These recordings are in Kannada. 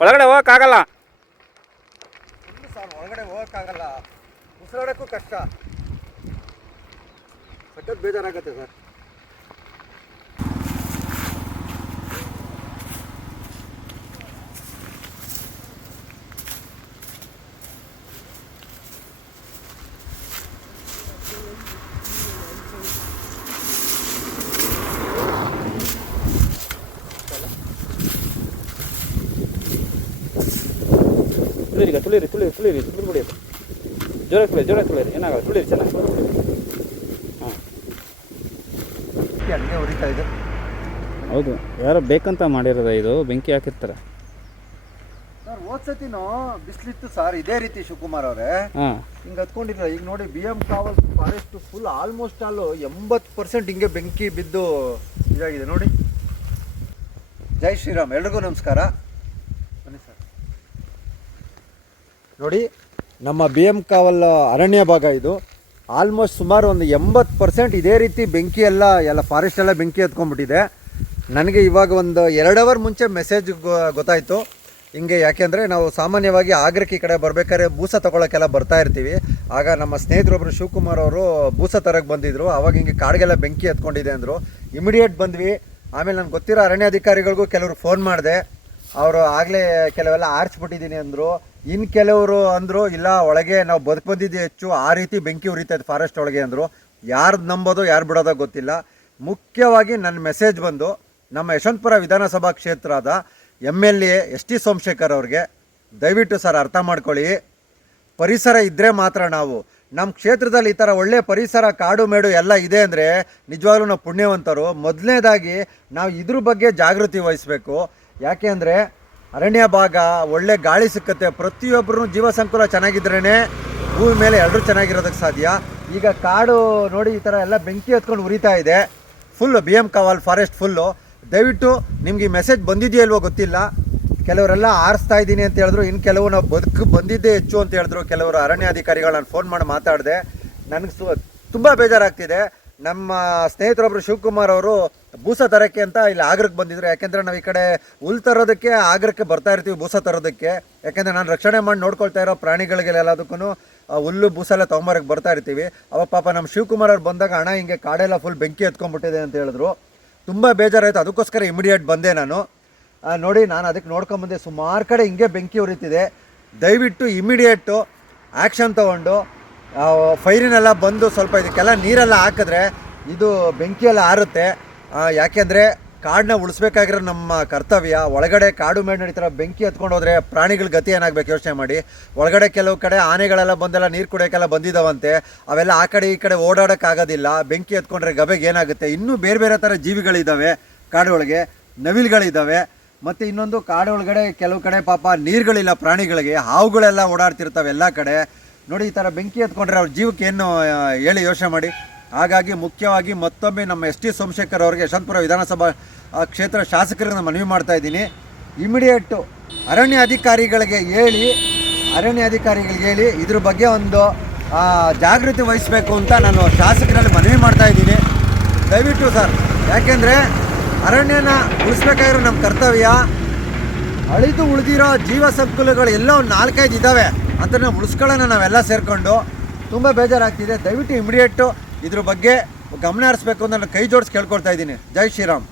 ಒಳಗಡೆ ಹೋಗೋಕ್ಕಾಗಲ್ಲ ಸರ್, ಒಳಗಡೆ ಹೋಗೋಕ್ಕಾಗಲ್ಲ, ಉಸಿರಾಡೋಕ್ಕೂ ಕಷ್ಟ, ಸಖತ್ ಬೇಜಾರಾಗುತ್ತೆ ಸರ್. ತುಳಿರಿ ತುಳಿರಿ ಜೋರಾಗಿ ತುಳಿರಿ ಏನಾಗಲ್ಲ, ತುಳಿರಿ ಚೆನ್ನಾಗಿ. ಹಾಂ ಅಡುಗೆ ಉರಿತಾ ಇದೆ. ಹೌದು, ಯಾರೋ ಬೇಕಂತ ಮಾಡಿರೋದ ಇದು, ಬೆಂಕಿ ಹಾಕಿರ್ತಾರೆ ಸರ್. ಹೋದ್ಸತಿನೂ ಬಿಸಿಲಿತ್ತು ಸರ್, ಇದೇ ರೀತಿ ಶಿವಕುಮಾರ್ ಅವರೇ. ಹಾಂ, ಹಿಂಗೆ ಹತ್ಕೊಂಡಿಲ್ಲ. ಈಗ ನೋಡಿ, BM ಕಾವಲ್ ಫಾರೆಸ್ಟ್ ಫುಲ್ ಆಲ್ಮೋಸ್ಟ್ ಆಲು 80% ಹಿಂಗೆ ಬೆಂಕಿ ಬಿದ್ದು ಇದಾಗಿದೆ ನೋಡಿ. ಜೈ ಶ್ರೀರಾಮ್, ಎಲ್ರಿಗೂ ನಮಸ್ಕಾರ. ಬನ್ನಿ ಸರ್. ನೋಡಿ, ನಮ್ಮ BM ಕಾವಲ್ ಅರಣ್ಯ ಭಾಗ ಇದು. ಆಲ್ಮೋಸ್ಟ್ ಸುಮಾರು ಒಂದು 80% ಇದೇ ರೀತಿ ಬೆಂಕಿ ಎಲ್ಲ ಫಾರೆಸ್ಟ್ ಎಲ್ಲ ಬೆಂಕಿ ಹತ್ಕೊಂಡ್ಬಿಟ್ಟಿದೆ. ನನಗೆ ಇವಾಗ ಒಂದು 2 ಅವರ್ ಮುಂಚೆ ಮೆಸೇಜ್ ಗೊತ್ತಾಯಿತು ಹಿಂಗೆ. ಯಾಕೆಂದರೆ ನಾವು ಸಾಮಾನ್ಯವಾಗಿ ಆಗ್ರಕ್ಕೆ ಈ ಕಡೆ ಬರ್ಬೇಕಾದ್ರೆ ಬೂಸ ತೊಗೊಳಕ್ಕೆಲ್ಲ ಬರ್ತಾ ಇರ್ತೀವಿ. ಆಗ ನಮ್ಮ ಸ್ನೇಹಿತರೊಬ್ಬರು ಶಿವಕುಮಾರ್ ಅವರು ಬೂಸ ತರಕ್ಕೆ ಬಂದಿದ್ದರು. ಆವಾಗ ಹಿಂಗೆ ಕಾಡಿಗೆಲ್ಲ ಬೆಂಕಿ ಹತ್ಕೊಂಡಿದೆ ಅಂದರು. ಇಮಿಡಿಯೇಟ್ ಬಂದ್ವಿ. ಆಮೇಲೆ ನನಗೆ ಗೊತ್ತಿರೋ ಅರಣ್ಯಾಧಿಕಾರಿಗಳಿಗೂ ಕೆಲವರು ಫೋನ್ ಮಾಡಿದೆ. ಅವರು ಆಗಲೇ ಕೆಲವೆಲ್ಲ ಆರಿಸ್ಬಿಟ್ಟಿದ್ದೀನಿ ಅಂದರು. ಇನ್ನು ಕೆಲವರು ಅಂದರು ಇಲ್ಲ, ಒಳಗೆ ನಾವು ಬಂದಿದ್ದು ಹೆಚ್ಚು, ಆ ರೀತಿ ಬೆಂಕಿ ಉರಿತೈತೆ ಫಾರೆಸ್ಟ್ ಒಳಗೆ ಅಂದರು. ಯಾರ್ದು ನಂಬೋದು ಯಾರು ಬಿಡೋದೋ ಗೊತ್ತಿಲ್ಲ. ಮುಖ್ಯವಾಗಿ ನನ್ನ ಮೆಸೇಜ್ ಬಂದು ನಮ್ಮ ಯಶವಂತಪುರ ವಿಧಾನಸಭಾ ಕ್ಷೇತ್ರದ MLA ST ಸೋಮಶೇಖರ್ ಅವ್ರಿಗೆ, ದಯವಿಟ್ಟು ಸರ್ ಅರ್ಥ ಮಾಡ್ಕೊಳ್ಳಿ. ಪರಿಸರ ಇದ್ದರೆ ಮಾತ್ರ ನಮ್ಮ ಕ್ಷೇತ್ರದಲ್ಲಿ ಈ ಥರ ಒಳ್ಳೆ ಪರಿಸರ, ಕಾಡು ಮೇಡು ಎಲ್ಲ ಇದೆ ಅಂದರೆ ನಿಜವಾಗ್ಲೂ ನಾವು ಪುಣ್ಯವಂತರು. ಮೊದಲನೇದಾಗಿ ನಾವು ಇದ್ರ ಬಗ್ಗೆ ಜಾಗೃತಿ ವಹಿಸಬೇಕು. ಯಾಕೆ ಅಂದರೆ ಅರಣ್ಯ ಭಾಗ, ಒಳ್ಳೆ ಗಾಳಿ ಸಿಕ್ಕತ್ತೆ. ಪ್ರತಿಯೊಬ್ಬರೂ ಜೀವ ಸಂಕುಲ ಚೆನ್ನಾಗಿದ್ರೇ ಭೂಮಿ ಮೇಲೆ ಎಲ್ಲರೂ ಚೆನ್ನಾಗಿರೋದಕ್ಕೆ ಸಾಧ್ಯ. ಈಗ ಕಾಡು ನೋಡಿ ಈ ಥರ ಎಲ್ಲ ಬೆಂಕಿ ಹತ್ಕೊಂಡು ಉರಿತಾ ಇದೆ. ಫುಲ್ಲು BM ಕಾವಲ್ ಫಾರೆಸ್ಟ್ ಫುಲ್ಲು. ದಯವಿಟ್ಟು ನಿಮ್ಗೆ ಈ ಮೆಸೇಜ್ ಬಂದಿದೆಯಲ್ವೋ ಗೊತ್ತಿಲ್ಲ. ಕೆಲವರೆಲ್ಲ ಆರಿಸ್ತಾ ಇದ್ದೀನಿ ಅಂತ ಹೇಳಿದ್ರು, ಇನ್ನು ಕೆಲವು ನಾವು ಬಂದಿದ್ದೇ ಹೆಚ್ಚು ಅಂತ ಹೇಳಿದ್ರು ಕೆಲವರು ಅರಣ್ಯಾಧಿಕಾರಿಗಳು. ನಾನು ಫೋನ್ ಮಾಡಿ ಮಾತಾಡಿದೆ. ನನಗೆ ತುಂಬ ಬೇಜಾರಾಗ್ತಿದೆ. ನಮ್ಮ ಸ್ನೇಹಿತರೊಬ್ಬರು ಶಿವಕುಮಾರ್ ಅವರು ಬೂಸ ತರೋಕ್ಕೆ ಅಂತ ಇಲ್ಲಿ ಆಗ್ರಕ್ಕೆ ಬಂದಿದ್ರು. ಯಾಕೆಂದರೆ ನಾವು ಈ ಕಡೆ ಹುಲ್ ತರೋದಕ್ಕೆ ಆಗ್ರಕ್ಕೆ ಬರ್ತಾ ಇರ್ತೀವಿ, ಬೂಸ ತರೋದಕ್ಕೆ. ಯಾಕೆಂದರೆ ನಾನು ರಕ್ಷಣೆ ಮಾಡಿ ನೋಡ್ಕೊಳ್ತಾ ಇರೋ ಪ್ರಾಣಿಗಳಿಗೆಲ್ಲದಕ್ಕೂ ಹುಲ್ಲು ಬೂಸ ಎಲ್ಲ ತೊಗೊಂಬರಕ್ಕೆ ಬರ್ತಾ ಇರ್ತೀವಿ. ಅವಾಗ ಪಾಪ ನಮ್ಮ ಶಿವಕುಮಾರ್ ಅವ್ರು ಬಂದಾಗ ಅಣ್ಣ ಹಿಂಗೆ ಕಾಡೆಲ್ಲ ಫುಲ್ ಬೆಂಕಿ ಎತ್ಕೊಂಡ್ಬಿಟ್ಟಿದೆ ಅಂತ ಹೇಳಿದ್ರು. ತುಂಬ ಬೇಜಾರಾಯಿತು. ಅದಕ್ಕೋಸ್ಕರ ಇಮಿಡಿಯೇಟ್ ಬಂದೆ ನಾನು. ನೋಡಿ, ನಾನು ಅದಕ್ಕೆ ನೋಡ್ಕೊಂಬಂದೆ. ಸುಮಾರು ಕಡೆ ಹಿಂಗೆ ಬೆಂಕಿ ಉರಿತಿದೆ. ದಯವಿಟ್ಟು ಇಮಿಡಿಯೇಟು ಆ್ಯಕ್ಷನ್ ತೊಗೊಂಡು ಫೈರಿನೆಲ್ಲ ಬಂದು ಸ್ವಲ್ಪ ಇದಕ್ಕೆಲ್ಲ ನೀರೆಲ್ಲ ಹಾಕಿದ್ರೆ ಇದು ಬೆಂಕಿಯೆಲ್ಲ ಆರುತ್ತೆ. ಯಾಕೆಂದರೆ ಕಾಡನ್ನ ಉಳಿಸ್ಬೇಕಾಗಿರೋ ನಮ್ಮ ಕರ್ತವ್ಯ. ಒಳಗಡೆ ಕಾಡು ಮೇಡು ನಡೀತಾರೆ, ಬೆಂಕಿ ಹತ್ಕೊಂಡು ಹೋದರೆ ಪ್ರಾಣಿಗಳ ಗತಿ ಏನಾಗಬೇಕು ಯೋಚನೆ ಮಾಡಿ. ಒಳಗಡೆ ಕೆಲವು ಕಡೆ ಆನೆಗಳೆಲ್ಲ ಬಂದೆಲ್ಲ ನೀರು ಕುಡಿಯೋಕ್ಕೆಲ್ಲ ಬಂದಿದ್ದಾವಂತೆ. ಅವೆಲ್ಲ ಆ ಕಡೆ ಈ ಕಡೆ ಓಡಾಡೋಕ್ಕಾಗೋದಿಲ್ಲ. ಬೆಂಕಿ ಹತ್ಕೊಂಡ್ರೆ ಗಬೆಗೆ ಏನಾಗುತ್ತೆ. ಇನ್ನೂ ಬೇರೆ ಬೇರೆ ಥರ ಜೀವಿಗಳಿದ್ದಾವೆ ಕಾಡು ಒಳಗೆ, ನವಿಲುಗಳಿದ್ದಾವೆ. ಮತ್ತು ಇನ್ನೊಂದು ಕಾಡು ಒಳಗಡೆ ಕೆಲವು ಕಡೆ ಪಾಪ ನೀರುಗಳಿಲ್ಲ ಪ್ರಾಣಿಗಳಿಗೆ, ಹಾವುಗಳೆಲ್ಲ ಓಡಾಡ್ತಿರ್ತವೆ ಎಲ್ಲ ಕಡೆ. ನೋಡಿ, ಈ ಥರ ಬೆಂಕಿ ಹತ್ಕೊಂಡ್ರೆ ಅವ್ರ ಜೀವಕ್ಕೆ ಏನು ಹೇಳಿ ಯೋಚನೆ ಮಾಡಿ. ಹಾಗಾಗಿ ಮುಖ್ಯವಾಗಿ ಮತ್ತೊಮ್ಮೆ ನಮ್ಮ ST ಸೋಮಶೇಖರ್ ಅವರಿಗೆ, ಯಶವಂತಪುರ ವಿಧಾನಸಭಾ ಕ್ಷೇತ್ರ ಶಾಸಕರಿಗೆ ಮನವಿ ಮಾಡ್ತಾಯಿದ್ದೀನಿ. ಇಮಿಡಿಯೇಟು ಅರಣ್ಯಾಧಿಕಾರಿಗಳಿಗೆ ಹೇಳಿ ಇದ್ರ ಬಗ್ಗೆ ಒಂದು ಜಾಗೃತಿ ವಹಿಸಬೇಕು ಅಂತ ನಾನು ಶಾಸಕರಲ್ಲಿ ಮನವಿ ಮಾಡ್ತಾಯಿದ್ದೀನಿ. ದಯವಿಟ್ಟು ಸರ್, ಯಾಕೆಂದರೆ ಅರಣ್ಯನ ಉಳಿಸ್ಬೇಕಾಗಿರೋ ನಮ್ಮ ಕರ್ತವ್ಯ. ಅಳಿದು ಉಳಿದಿರೋ ಜೀವ ಸಂಕುಲಗಳು ಎಲ್ಲೋ ಒಂದು 4-5 ಇದ್ದಾವೆ ಅಂತ ನಾವು ಉಳಿಸ್ಕೊಳ್ಳೋಣ ನಾವೆಲ್ಲ ಸೇರಿಕೊಂಡು. ತುಂಬ ಬೇಜಾರಾಗ್ತಿದೆ. ದಯವಿಟ್ಟು ಇಮಿಡಿಯೇಟು ಇದ್ರ ಬಗ್ಗೆ ಗಮನ ಹರಿಸ್ಬೇಕು ಅಂತ ನಾನು ಕೈ ಜೋಡಿಸಿ ಕೇಳ್ಕೊಳ್ತಾ ಇದ್ದೀನಿ. ಜೈ ಶ್ರೀರಾಮ್.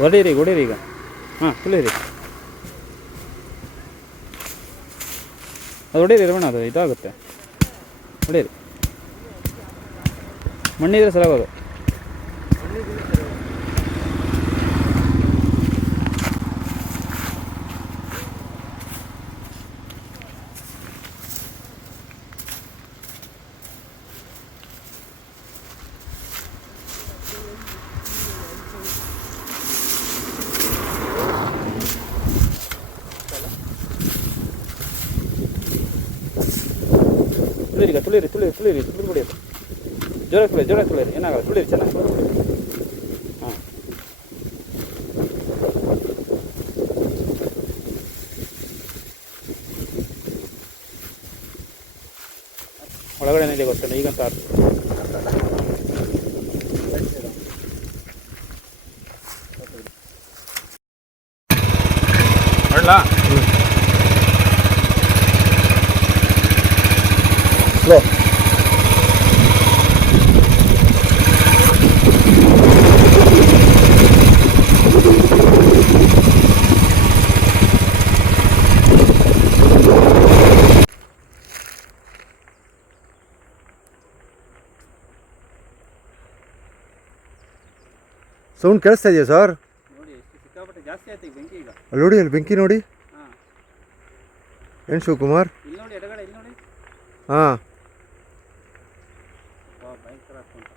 ಹೊಡೀರಿ ಈಗ. ಹಾಂ, ತುಳಿರಿ. ಅದು ಹೊಡೀರಿ ರಮಣ, ಅದು ಇದಾಗುತ್ತೆ. ಹೊಡೀರಿ. ಮಣ್ಣಿದ್ರೆ ಸರಿಯಾಗೋದು. ತುಳಿರಿ ತುಳಿರಿ ತುಳಿರಿ ತುಳಿರಿ ತುಳಿರಿ. ಜೋರಾಗಿ ತುಳಿರಿ ಏನಾಗಲ್ಲ, ತುಳಿರಿ ಚೆನ್ನಾಗಿ ಹಾಂ. ಒಳಗಡೆ ಏನಿದೆ ಗೊತ್ತಿಲ್ಲ ಈಗಂತ ನೋಡಲಾ. ಸ್ಲೋ. ಸೌಂಡ್ ಕೇಳಿಸ್ತಾ ಇದೆಯಾ ಸರ್? ನೋಡಿ ಎಷ್ಟು ಸಿಕ್ಕಾಪಟ್ಟೆ ಜಾಸ್ತಿ ಆಯ್ತು ಈಗ ಬೆಂಕಿ ಈಗ. ಅಲ್ಲಿ ನೋಡಿ, ಅಲ್ಲಿ ಬೆಂಕಿ ನೋಡಿ. ಹಾಂ ಏನು ಶಿವಕುಮಾರ್? ಇಲ್ಲಿ ನೋಡಿ, ಎಡಗಡೆ ಇಲ್ಲಿ ನೋಡಿ. ಹಾಂ, ಭಯಂಕರ ಆಗ್ತುಂಟು.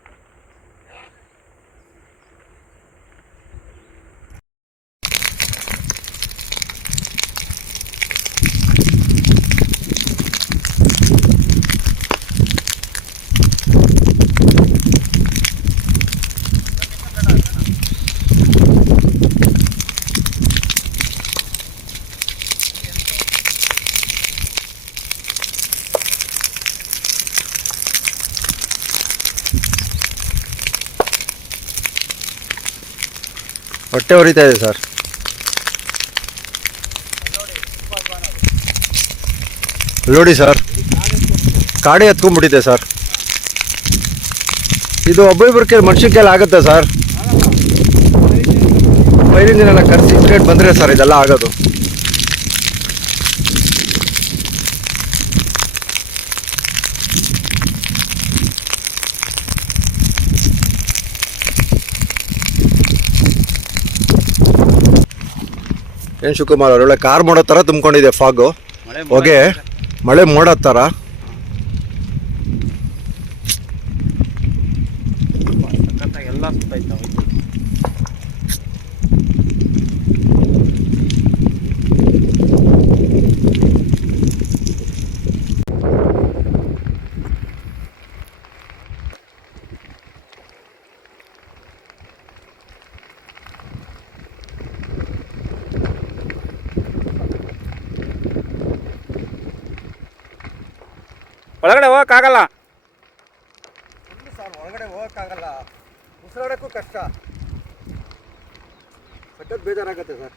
ಹೊಟ್ಟೆ ಉರಿತಾ ಇದೆ ಸರ್. ನೋಡಿ ಸರ್, ಕಾಡೆ ಎತ್ಕೊಂಡ್ಬಿಟ್ಟಿದೆ ಸರ್. ಇದು ಒಬ್ಬೊಬ್ಬರ ಕೈ ಮನುಷ್ಯನ ಕೈಲಿ ಆಗುತ್ತಾ ಸರ್? ಫೈರಿನ ದಿನ ಕರೆಸಿ ಇನ್ಸಿಡೆಂಟ್ ಬಂದರೆ ಸರ್ ಇದೆಲ್ಲ ಆಗೋದು. ಏನು ಶಿವಕುಮಾರ್ ಅವ್ರ ಒಳ್ಳೆ ಕಾರ್ ಮಾಡೋ ಥರ ತುಂಬ್ಕೊಂಡಿದೆ ಫಾಗು, ಹೊಗೆ, ಮಳೆ ಮೋಡೋ ಥರ. ಎಲ್ಲ ಸುತ್ತಾಯ್ತಾವೆ. ಒಳಗಡೆ ಹೋಗೋಕ್ಕಾಗಲ್ಲ ಸರ್, ಒಳಗಡೆ ಹೋಗೋಕ್ಕಾಗಲ್ಲ, ಉಸಿರಾಡೋಕ್ಕೂ ಕಷ್ಟ, ಸಖತ್ ಬೇಜಾರಾಗುತ್ತೆ ಸರ್.